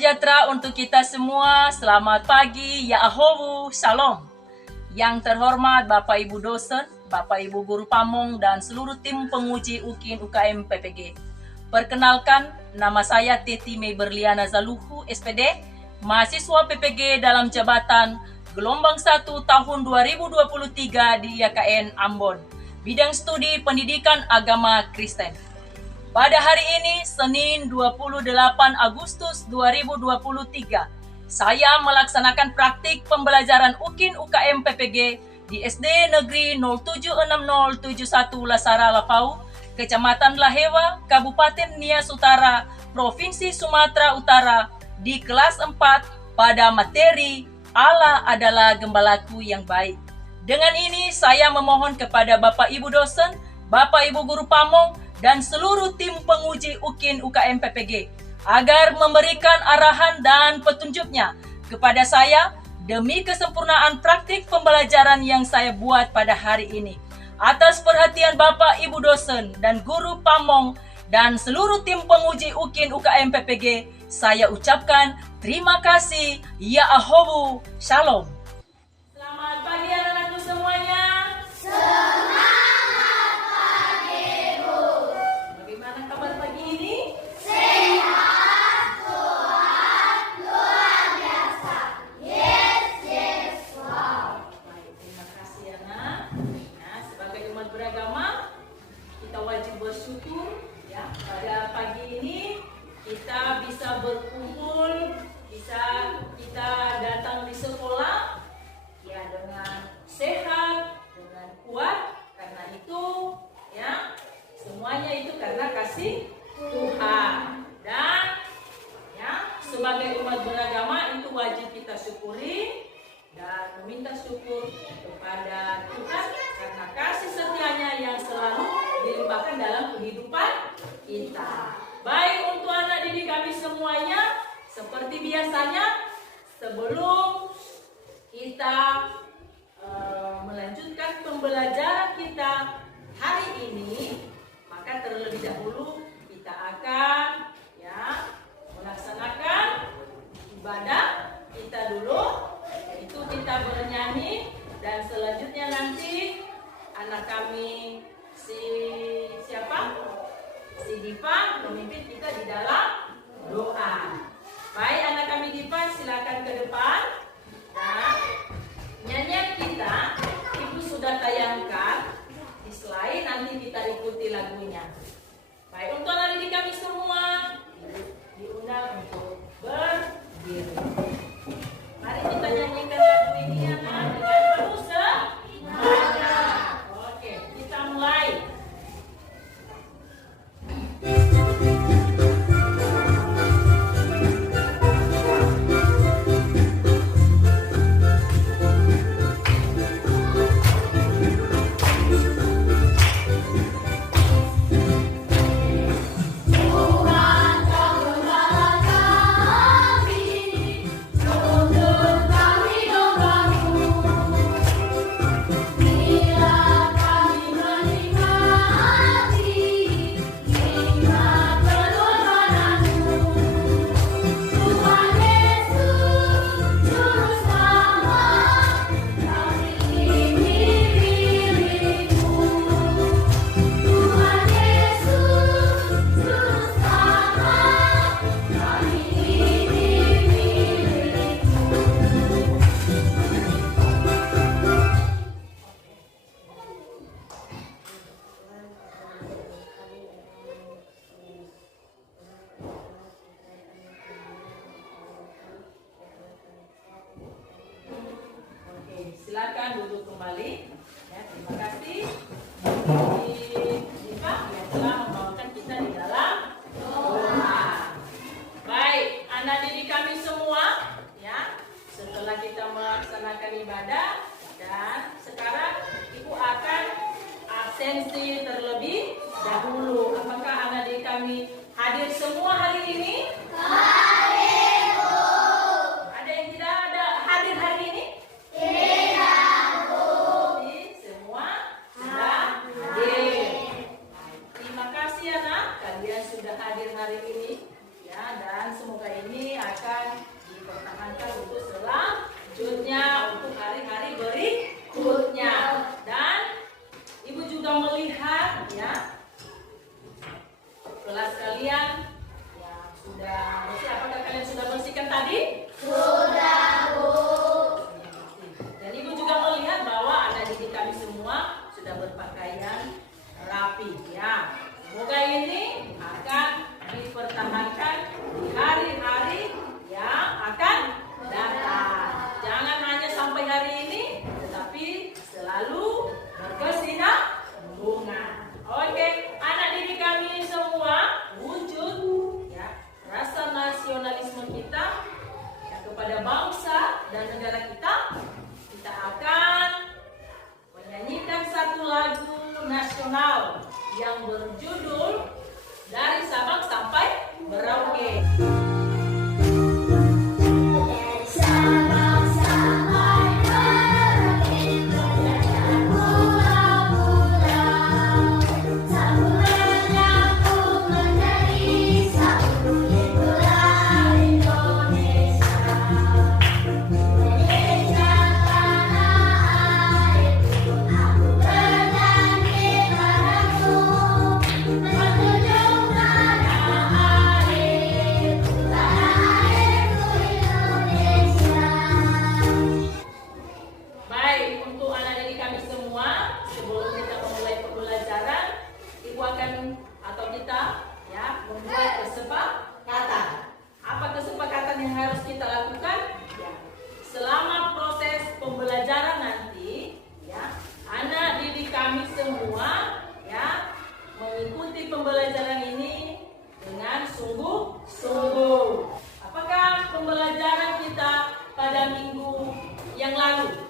sejahtera untuk kita semua. Selamat pagi, ya ahowu, shalom. Yang terhormat Bapak Ibu dosen, Bapak Ibu guru pamong, dan seluruh tim penguji UKIN UKM PPG. Perkenalkan, nama saya Teti Mei Berliana Zaluhu, SPD, mahasiswa PPG dalam jabatan Gelombang 1 tahun 2023 di IAKN Ambon, bidang studi pendidikan agama Kristen. Pada hari ini, Senin 28 Agustus 2023, saya melaksanakan praktik pembelajaran UKIN UKM PPG di SD Negeri 076071 Lasara Lapau, Kecamatan Lahewa, Kabupaten Nias Utara, Provinsi Sumatera Utara, di kelas 4 pada materi Allah adalah gembalaku yang baik. Dengan ini, saya memohon kepada Bapak Ibu dosen, Bapak Ibu guru pamong, dan seluruh tim penguji UKIN UKM PPG agar memberikan arahan dan petunjuknya kepada saya demi kesempurnaan praktik pembelajaran yang saya buat pada hari ini. Atas perhatian Bapak Ibu dosen dan guru pamong dan seluruh tim penguji UKIN UKM PPG, saya ucapkan terima kasih. Ya ahowu, shalom. Selamat pagi anak-anakku semuanya. Bersyukur ya, pada pagi ini kita bisa berkumpul, bisa kita datang di sekolah ya dengan sehat, dengan kuat. Karena itu ya, semuanya itu karena kasih Tuhan. Dan ya, sebagai umat beragama itu wajib kita syukuri dan meminta syukur kepada Tuhan karena kasih setianya yang selalu dilimpahkan dalam kehidupan kita. Baik untuk anak didik kami semuanya, seperti biasanya sebelum kita melanjutkan pembelajaran kita hari ini, maka terlebih dahulu kita akan ya melaksanakan ibadah kita dulu, yaitu kita bernyanyi, dan selanjutnya nanti anak kami si Diva memimpin kita di dalam doa. Baik anak kami Diva, silakan ke depan. Dan nyanyian kita Ibu sudah tayangkan di slide, nanti kita ikuti lagunya. Baik, untuk anak didik kami semua diundang untuk berdiri. Mari kita nyanyikan lagu ini ya dengan penuh semangat. Oke, kita mulai. Silakan duduk kembali. Ya, terima kasih Diva yang telah membawakan kita di dalam doa. Baik, anak didik kami semua, ya, setelah kita melaksanakan ibadah, dan sekarang Ibu akan absensi terlebih dahulu. Apakah anak didik kami hadir semua hari ini? Hadir, Bu. Ada yang tidak ada hadir hari ini? Terima kasih anak, kalian sudah hadir hari ini ya, dan semoga ini akan akan dipertahankan untuk selanjutnya, untuk hari-hari berikutnya. Dan Ibu juga melihat ya kelas kalian yang sudah bersih. Apakah kalian sudah bersihkan tadi? Sudah, Bu. Dan Ibu juga melihat bahwa anak didik kami semua sudah berpakaian rapi ya. Semoga ini akan dipertahankan di hari-hari yang akan datang. Jangan hanya sampai hari ini, tetapi selalu berkesinambungan. Oke, anak didik kami semua, wujud ya rasa nasionalisme kita ya, kepada bangsa dan negara kita akan menyanyikan satu lagu nasional yang berjudul Dari Sabang Sampai Merauke. Pembelajaran ini dengan sungguh-sungguh. Apakah pembelajaran kita pada minggu yang lalu?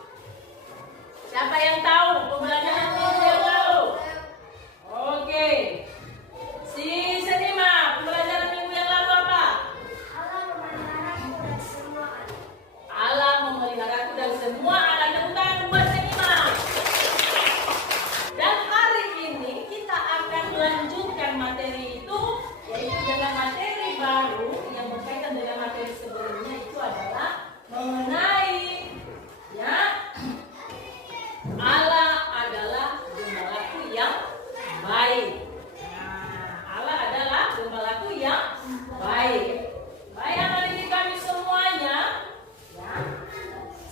Siapa yang tahu pembelajaran minggu yang lalu? Oke. Si Senima, pembelajaran minggu yang lalu apa? Allah memeliharaku dari semua alat. Tepuk tangan buat Senima. Dan hari ini kita akan melanjutkan materi itu, yaitu dengan materi baru yang berkaitan dengan materi sebelumnya, itu adalah mengenai ya Allah adalah gembalaku yang baik. Nah, Allah adalah gembalaku yang baik. Baik anak didik kami semuanya, ya,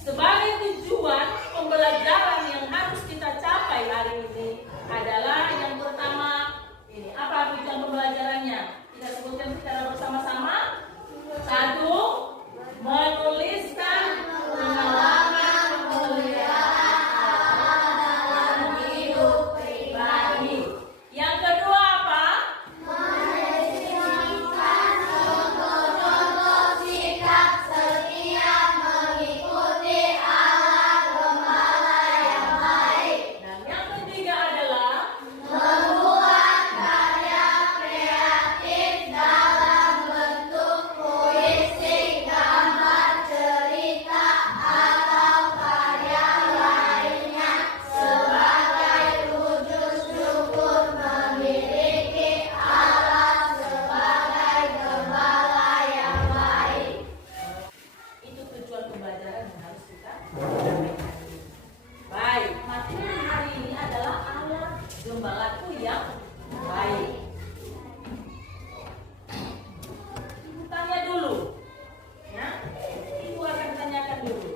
sebagai tujuan pembelajaran yang harus kita capai hari ini adalah yang pertama ini. Apa tujuan pembelajarannya? Kita sebutkan secara bersama-sama. Satu, menuliskan pengalaman pemeliharaan hidup pribadi. Yang kedua apa? Menyisipkan contoh-contoh sikap setia mengikuti Allah gembala yang baik. Dan yang ketiga adalah Membuat karya kreatif dalam bentuk puisi, gambar, cerita, atau karya lainnya sebagai wujud syukur memiliki Allah sebagai gembala yang baik. itu tujuan pembelajaran yang harus kita capai. Baik, materi hari ini adalah Allah gembalaku yang baik. Ibu tanya dulu, ya. Ibu akan tanyakan dulu.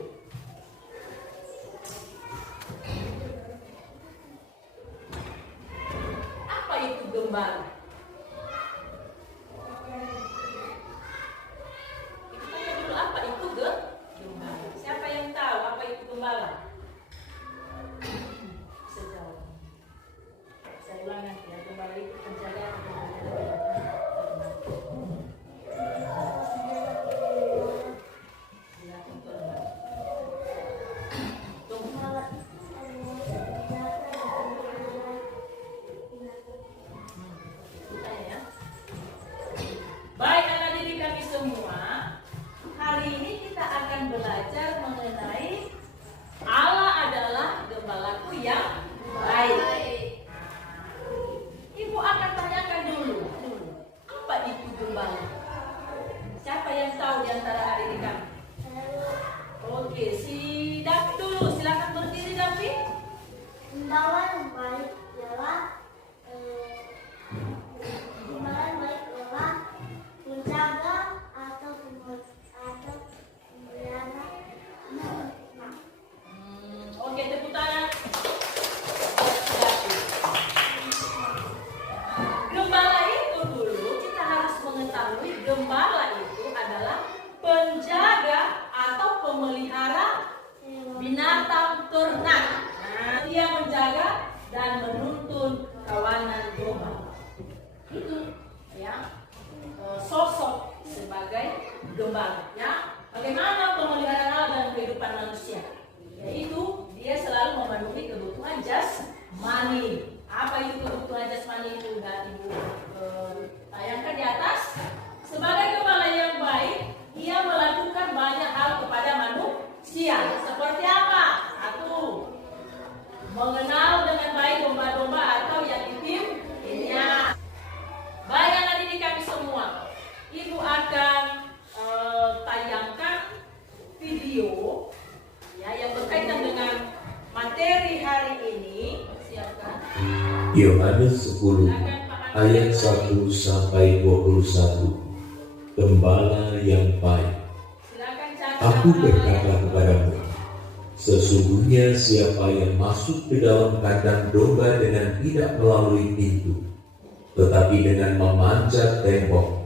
Apa itu gembala? Ibu tanya dulu, apa itu gembala? Siapa yang tahu apa itu gembala? Bisa jawab. Saya ulang nanti ya, gembala itu penjaga Baik anak didik kami semua, hari ini kita akan belajar mengenai Allah adalah gembalaku yang baik. Ibu akan tanyakan dulu, apa itu gembala? Siapa yang tahu di antara adik kami? Oke, si Davi dulu. Silakan berdiri, Davi. Gembala yang baik ialah menjaga atau memelihara anak. Oke, tepuk tangan. Gembala itu dulu kita harus mengetahui gembala itu adalah penjaga atau pemelihara binatang ternak. Nah, dia menjaga dan menuntun kawanan domba. Itu ya sosok sebagai gembala. Ya, bagaimana pemeliharaan Allah dalam kehidupan manusia? Yaitu dia selalu memenuhi kebutuhan jasmani. Apa itu kebutuhan jasmani itu? Dan ibu tayangkan di atas. Sebagai gembala yang baik, ia melakukan banyak hal kepada manusia. Seperti apa? Satu, mengenal dengan baik domba-domba atau yang dipimpinnya. Baik anak didik kami semua, ibu akan tayangkan video ya yang berkaitan dengan materi hari ini. Siapkan. Yohanes 10 ayat 1 sampai 21. Gembala yang baik. Aku berkata kepadamu, sesungguhnya siapa yang masuk ke dalam kandang domba dengan tidak melalui pintu, tetapi dengan memanjat tembok,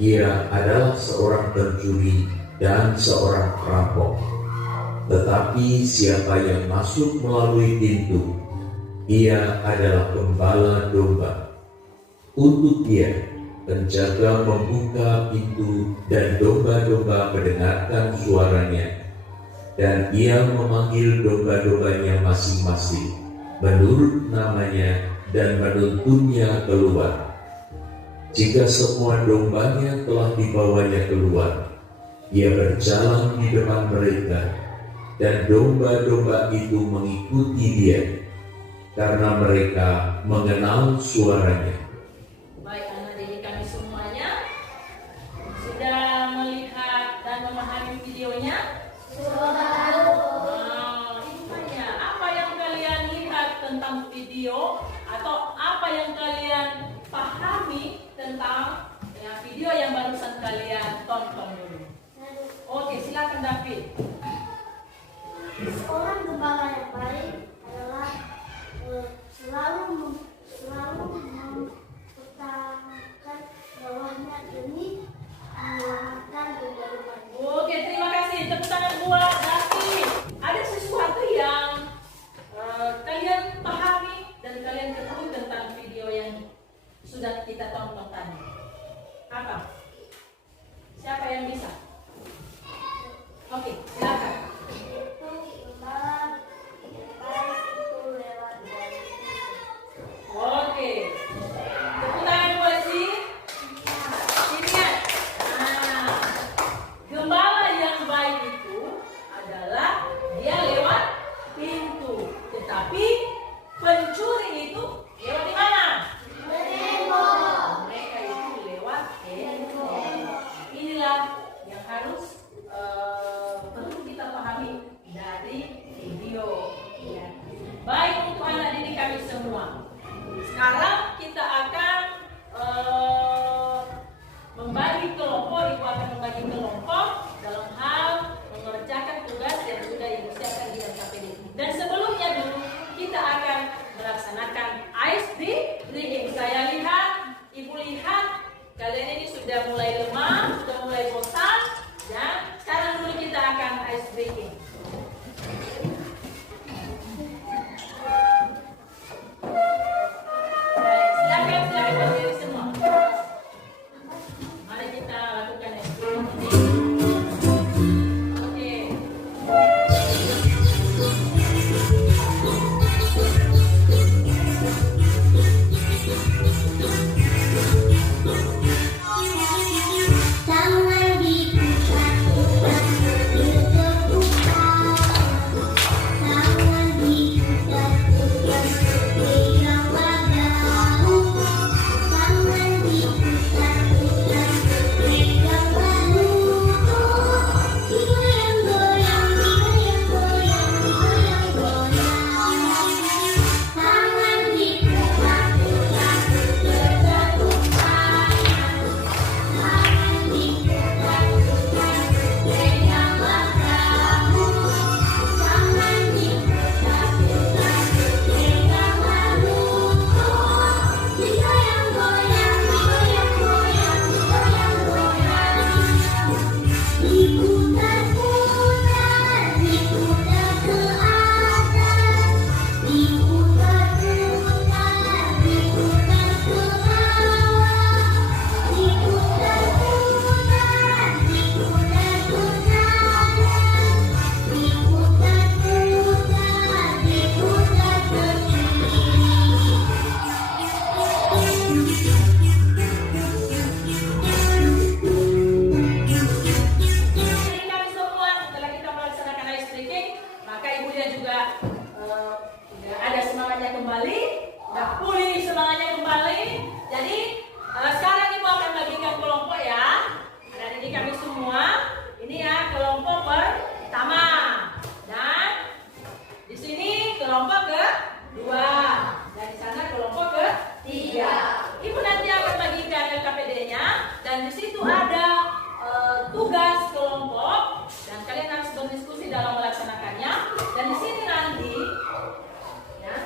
ia adalah seorang pencuri dan seorang perampok. Tetapi siapa yang masuk melalui pintu, ia adalah gembala domba. Untuk dia, penjaga membuka pintu dan domba-domba mendengarkan suaranya, dan ia memanggil domba-dombanya masing-masing menurut namanya dan menuntunnya keluar. Jika semua dombanya telah dibawanya keluar, ia berjalan di depan mereka, dan domba-domba itu mengikuti dia, karena mereka mengenal suaranya. Baik anak didik kami semuanya, sudah melihat dan memahami videonya? Apa yang kalian lihat tentang video atau apa yang kalian pahami tentang video yang barusan kalian tonton dulu? Oke, silakan David. Seorang gembala yang baik adalah selalu mempertahankan bawahnya demi menyelamatkan domba-domba. Oke, terima kasih. Tepuk tangan buat David. Ada sesuatu yang kalian pahami dan kalian ketahui tentang video yang sudah kita tonton tadi? Apa? Siapa yang bisa? Oke, silakan. Itu gembala yang baik itu lewat dari Oke. Tepuk tangan buat si Sinian. Nah, gembala yang baik itu adalah dia lewat pintu. Tetapi pencuri itu lewat di mana? Mereka itu lewat tembok. Inilah yang harus perlu kita pahami dari video. Ya. Baik untuk anak didik kami semua. Sekarang kita akan membagi kelompok. Ibu akan membagi kelompok dalam hal mengerjakan tugas yang sudah ibu siapkan di dalam KPD. Dan sebelumnya dulu kita akan melaksanakan ISD reading. Saya lihat, ibu lihat kalian ini sudah mulai lemah, sudah mulai bosan, dan sekarang Ini ya kelompok pertama. Dan di sini kelompok kedua. Dan di sana kelompok ketiga. Ibu nanti akan bagikan LKPD-nya dan di situ ada tugas kelompok dan kalian harus berdiskusi dalam melaksanakannya. Dan di sini nanti ya,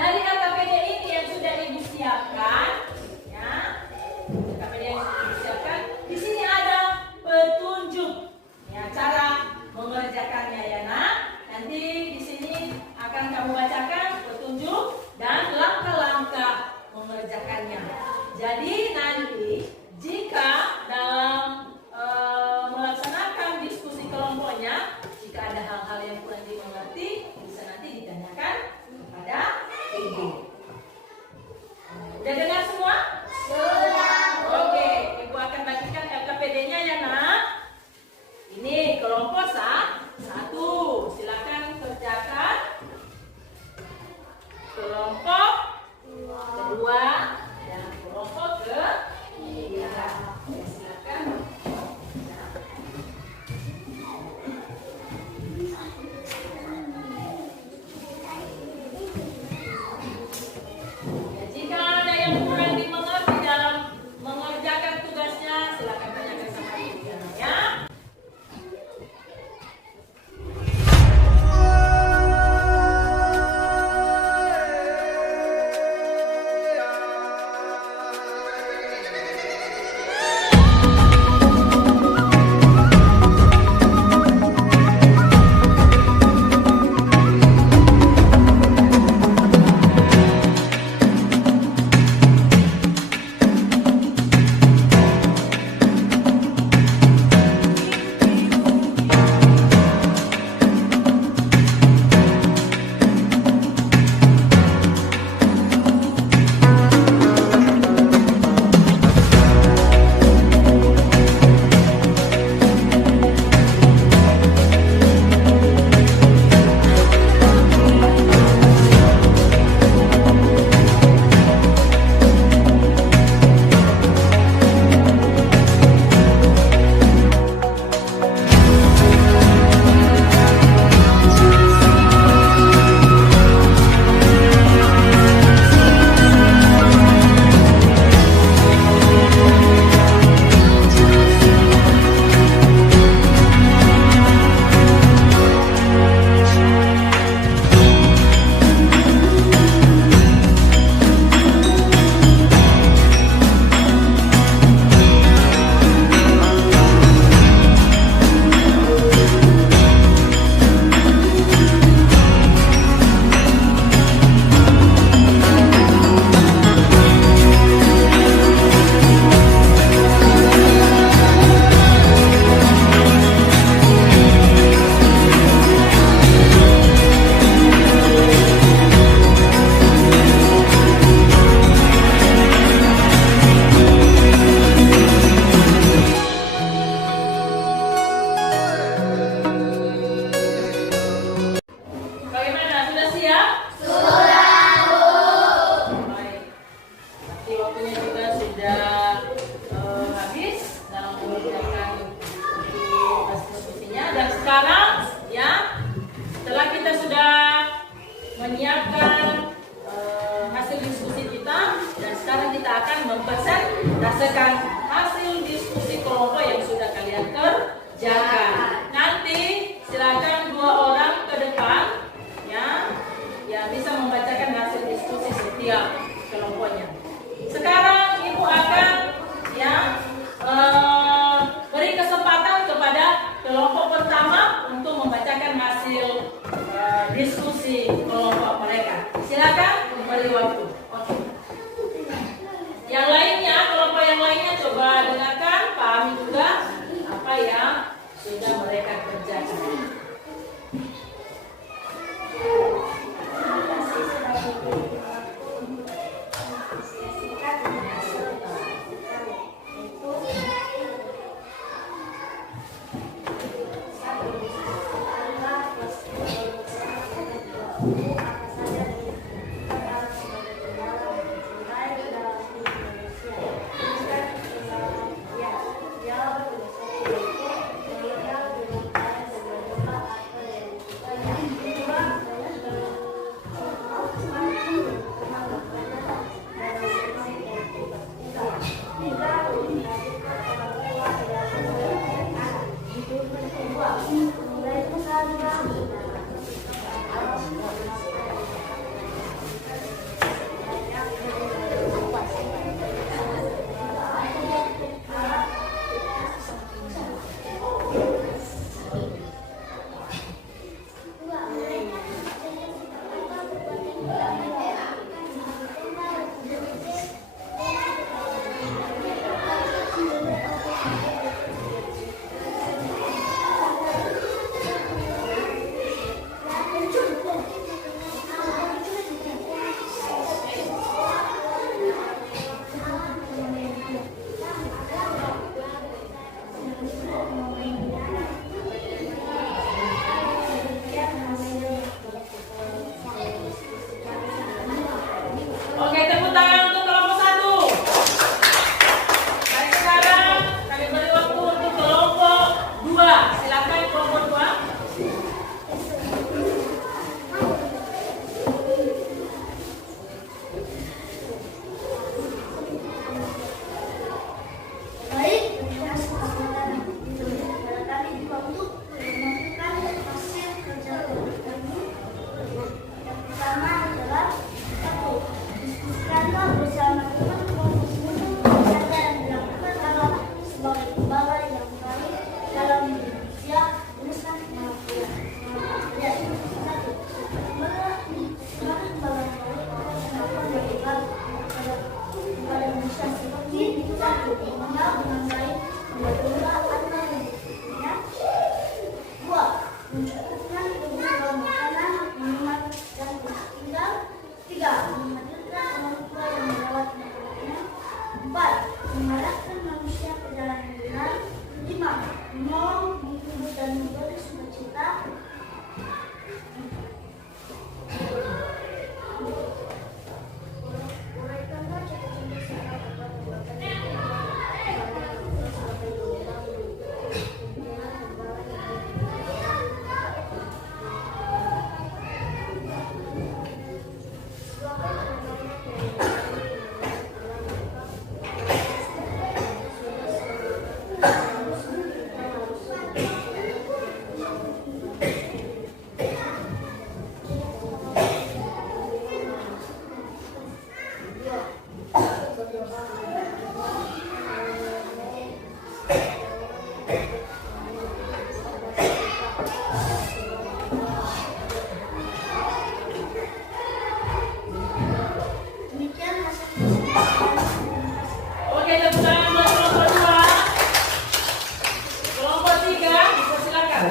dari LKPD ini yang sudah ibu siapkan, ya, LKPD yang sudah ibu siapkan, di sini ada petunjuk, ya, cara mengerjakannya ya nak. Nanti di sini akan kamu bacakan petunjuk dan langkah-langkah mengerjakannya. Jadi nanti jika dalam melaksanakan diskusi kelompoknya, jika ada hal-hal yang kurang dimengerti, bisa nanti ditanyakan kepada ibu. Udah dengar semua? Sudah. Oke, ibu akan bagikan LKPD-nya ya nak. Ini kelompok 1. Silakan kerjakan. Kelompok kedua dan kelompok ketiga. Ya, silakan. Ya, jika ada yang kurang dimengerti dalam mengerjakan tugasnya, silakan tanyakan sama ibu ya. menyiapkan hasil diskusi kita, dan sekarang kita akan mempresentasikan hasil diskusi kelompok yang sudah kalian kerjakan. Nanti silakan 2 orang ke depan ya bisa membacakan hasil diskusi setiap kelompoknya. Sekarang ibu akan beri kesempatan kepada kelompok pertama untuk membacakan hasil diskusi kelompok mereka. Silakan beri waktu. Oke. Yang lainnya, kelompok yang lainnya coba dengarkan, pahami juga apa yang sudah mereka kerjakan. Oke, tepuk tangan untuk kelompok 1. Baik, sekarang kami beri waktu untuk kelompok 2. Silakan kelompok 2. Baik, terima kasih kesempatan kepada kami di waktu menentukan hasil kerja kelompok ini. Yang pertama adalah 1. Diskusikanlah bersama teman-teman kerja yang dilakukan adalah sebagai gembala yang baik dalam Indonesia urusan kemampuan. Ya, 1. Semangat gembala yang baik kemampuan yang hebat kepada Indonesia seperti 1. Mengenal dengan baik domba atau ya. 2. Mencukupkan kebutuhan makanan, minuman, dan tempat tinggal. 3. Menghadirkan orang tua yang merawat anak-anaknya. 4. Mengarahkan manusia ke jalan yang benar. 5. Menolong, menghibur, dan memberi sukacita. Uraikanlah cita-cita seorang bapak dan bapak yang sebagai gembala Demikian hasil presentasi. Oke, tepuk tangan buat kelompok 2. Kelompok 3, silakan.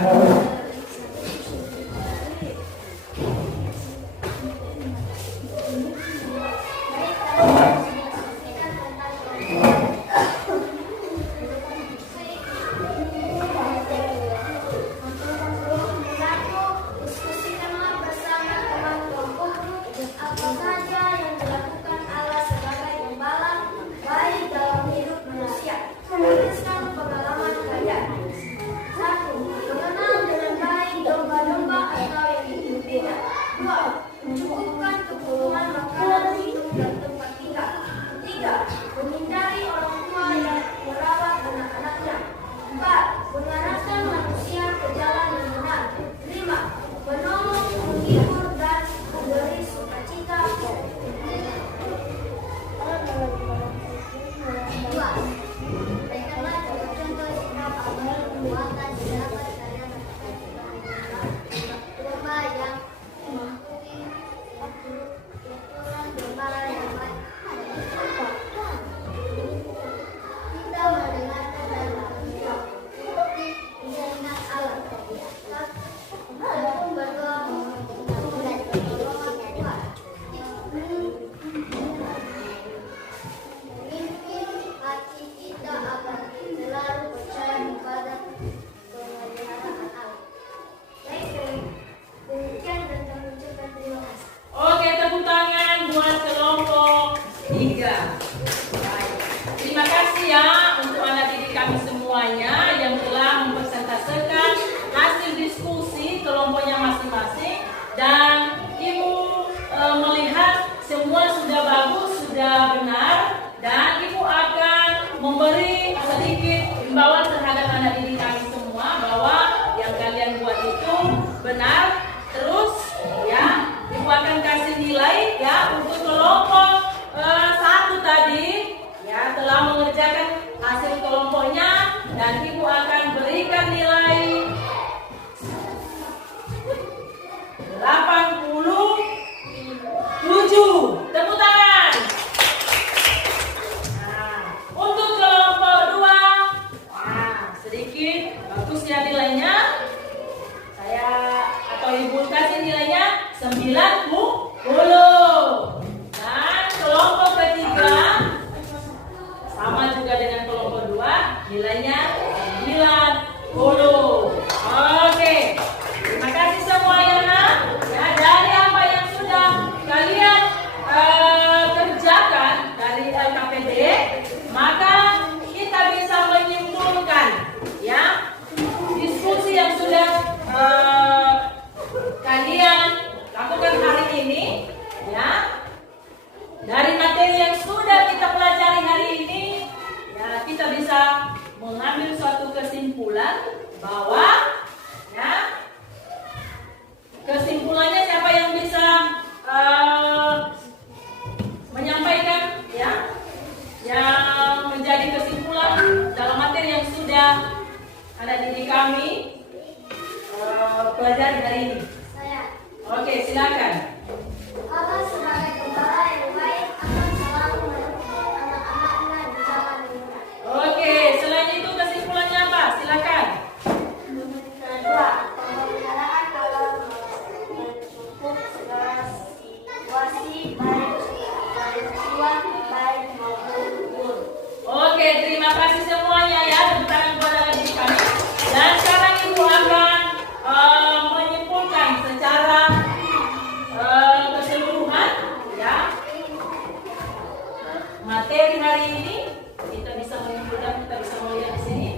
Diskusikanlah bersama teman kelompokmu apa saja yang dilakukan Allah sebagai gembala baik dalam hidup manusia. Tuliskan pengalaman kalian. 1. Mengenal dengan baik domba-domba atau yang dihidupinya. 2. Mencukupkan kebutuhan makanan, minum, dan tempat tinggal. 3. Menghindari orang tua yang merawat anak-anaknya. 4. Mengarahkan manusia ke jalan yang benar. 5. Menolong, menghibur, dan memberi sukacita. 2. Berikanlah contoh sikap amal perbuatan di dapat kalian domba yang mematuhi aturan domba yang baik. Kita mendengarkan dan mengikuti perintah Allah. Walaupun berdoa memohon pertolongan Tuhan. Memimpin hati kita agar selalu percaya kepada pemeliharaan Allah. Baik, demikian dan kami ucapkan terima kasih. Oke, tepuk tangan buat kelompok 3. Baik. Terima kasih ya untuk anak didik kami semuanya yang telah mempresentasikan hasil diskusi kelompoknya masing-masing, dan Ibu melihat semua sudah bagus, sudah benar, dan Ibu akan memberi sedikit imbauan terhadap anak didik kami semua bahwa yang kalian buat itu benar. Terus ya, Ibu akan kasih nilai ya untuk kelompok 1 tadi ya telah mengerjakan hasil kelompoknya, dan Ibu akan berikan nilai 87. Tepuk tangan. Nah, untuk kelompok 2, sedikit bagus ya nilainya. Saya atau Ibu kasih nilainya 90. Dan kelompok ketiga sama juga dengan kelompok 2, nilainya 90. Oke, terima kasih semuanya. Ya, dari apa yang sudah kalian kerjakan dari LKPD, maka kita bisa menyimpulkan ya diskusi yang sudah kalian lakukan hari ini ya. Dari materi yang sudah kita pelajari hari ini, ya kita bisa mengambil suatu kesimpulan bahwa ya kesimpulannya siapa yang bisa menyampaikan ya yang menjadi kesimpulan dalam materi yang sudah ada di diri kami pelajari hari ini. Saya. Oke, silakan. Allah sebagai gembala yang baik akan selalu menuntun anak-anaknya di jalan yang benar. Oke, selain itu kesimpulannya apa? Silakan. Kedua, pemeliharaan alam mencukup segala situasi baik baik maupun buruk. Oke, terima kasih semuanya ya. Tepuk tangan kepada diri kami. Dan sekarang Ibu akan menyimpulkan secara keseluruhan ya materi hari ini. Kita bisa menyimpulkan, kita bisa melihat di sini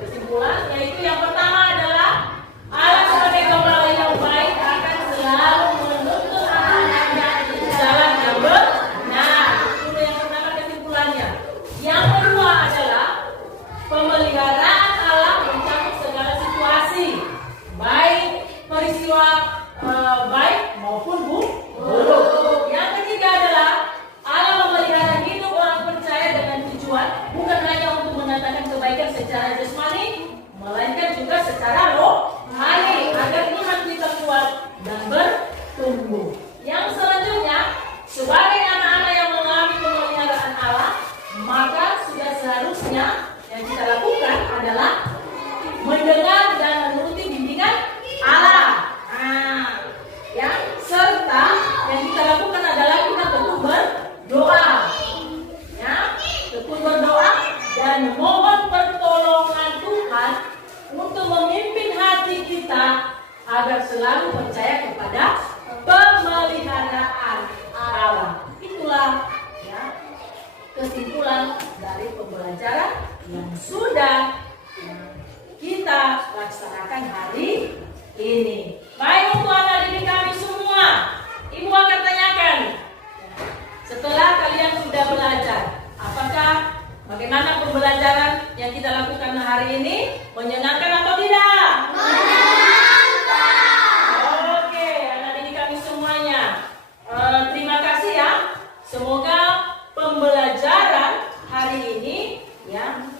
kesimpulan, yaitu yang pertama adalah Allah sebagai gembala yang baik akan selalu menuntun anak-anaknya di jalan yang benar. Itu yang pertama kesimpulannya. Yang kedua adalah pemeliharaan alam mencakup segala situasi, baik peristiwa baik maupun buruk. Yang ketiga adalah Allah memelihara hidup orang percaya dengan tujuan bukan hanya untuk mendatangkan kebaikan secara jasmani, melainkan juga secara rohani agar iman kita kuat dan bertumbuh. Yang selanjutnya, sebagai anak-anak yang mengalami pemeliharaan Allah, maka sudah seharusnya yang kita lakukan adalah mendengar dan menuruti bimbingan Allah. Ya, serta yang kita lakukan adalah kita tetap berdoa. Ya, tetap berdoa dan mohon pertolongan Tuhan untuk memimpin hati kita agar selalu percaya kepada pemeliharaan Allah. Itulah ya kesimpulan dari pembelajaran yang sudah kita laksanakan hari ini. Baik, untuk anak didik kami semua, Ibu akan tanyakan setelah kalian sudah belajar, apakah bagaimana pembelajaran yang kita lakukan hari ini menyenangkan atau tidak? Oke, anak didik kami semuanya, terima kasih ya. Semoga pembelajaran hari ini ya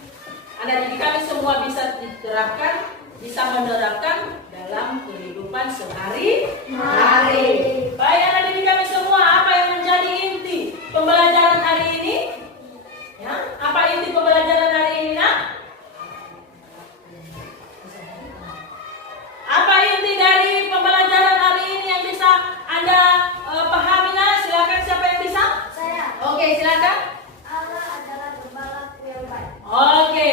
anak didik kami semua bisa diterapkan, bisa menerapkan dalam kehidupan sehari-hari. Baik anak didik kami semua, apa yang menjadi inti pembelajaran hari ini? Ya, apa inti pembelajaran hari ini, Nak? Apa inti dari pembelajaran hari ini yang bisa Anda pahami, Nak? Silakan, siapa yang bisa? Saya. Oke, silakan. Allah adalah gembala yang baik. Oke.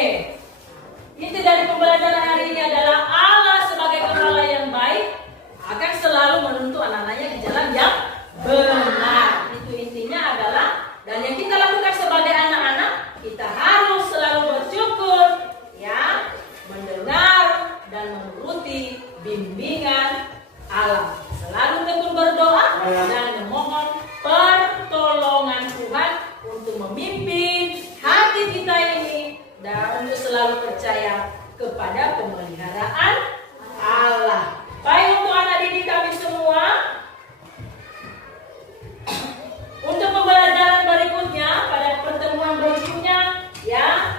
Inti dari pembelajaran hari ini adalah Allah sebagai gembala yang baik akan selalu menuntun anak-anaknya di jalan yang benar. Itu intinya adalah, dan yang kita lakukan sebagai anak-anak, kita harus selalu bersyukur ya, mendengar dan menuruti bimbingan Allah. Selalu tekun berdoa dan memohon pertolongan Tuhan untuk memimpin hati kita ini dan untuk selalu percaya kepada pemeliharaan Allah. Baik, untuk anak didik kami semua, untuk pembelajaran berikutnya pada pertemuan berikutnya ya,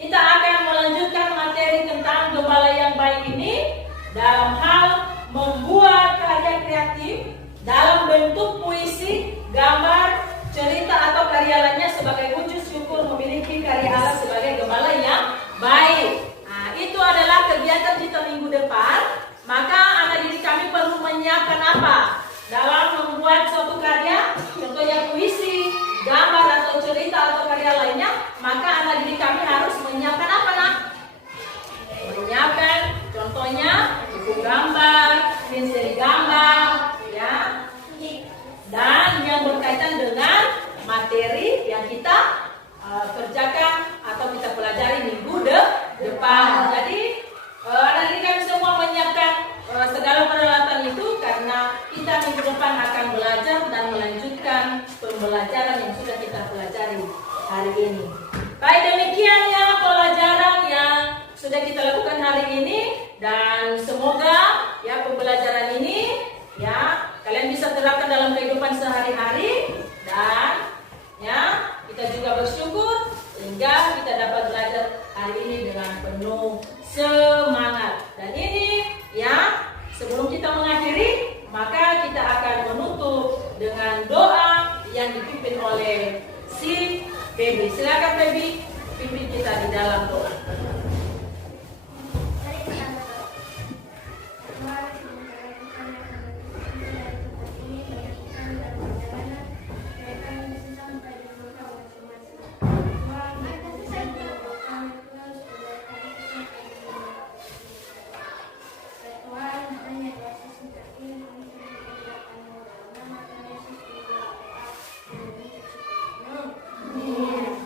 kita akan melanjutkan materi tentang gembala yang baik ini dalam hal membuat karya kreatif dalam bentuk puisi, gambar, cerita atau karya lainnya sebagai wujud syukur memiliki karya Allah sebagai gembala yang baik. Nah, itu adalah kegiatan kita minggu depan. Maka anak didik kami perlu menyiapkan apa? Dalam membuat suatu karya, contohnya puisi, gambar atau cerita atau karya lainnya, maka anak didik kami harus menyiapkan apa, Nak? kita lakukan hari ini, dan semoga ya pembelajaran ini ya kalian bisa terapkan dalam kehidupan sehari-hari, dan ya kita juga bersyukur sehingga kita dapat belajar hari ini dengan penuh semangat. Dan ini ya sebelum kita mengakhiri, maka kita akan menutup dengan doa yang dipimpin oleh si Baby. Silakan Baby, pimpin kita di dalam doa.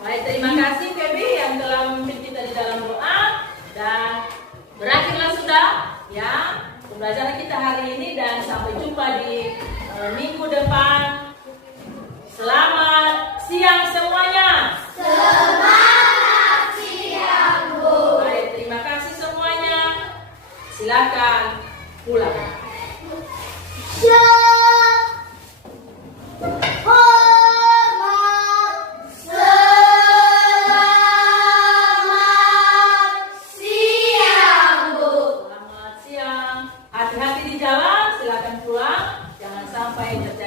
Baik, terima kasih Feby yang telah memimpin kita di dalam doa, dan berakhirlah sudah ya pembelajaran kita hari ini, dan sampai jumpa di minggu depan. Selamat siang semuanya. Semangat siang, Bu. Baik, terima kasih semuanya. Silakan pulang. Hati-hati di jalan, silakan pulang, jangan sampai terjadi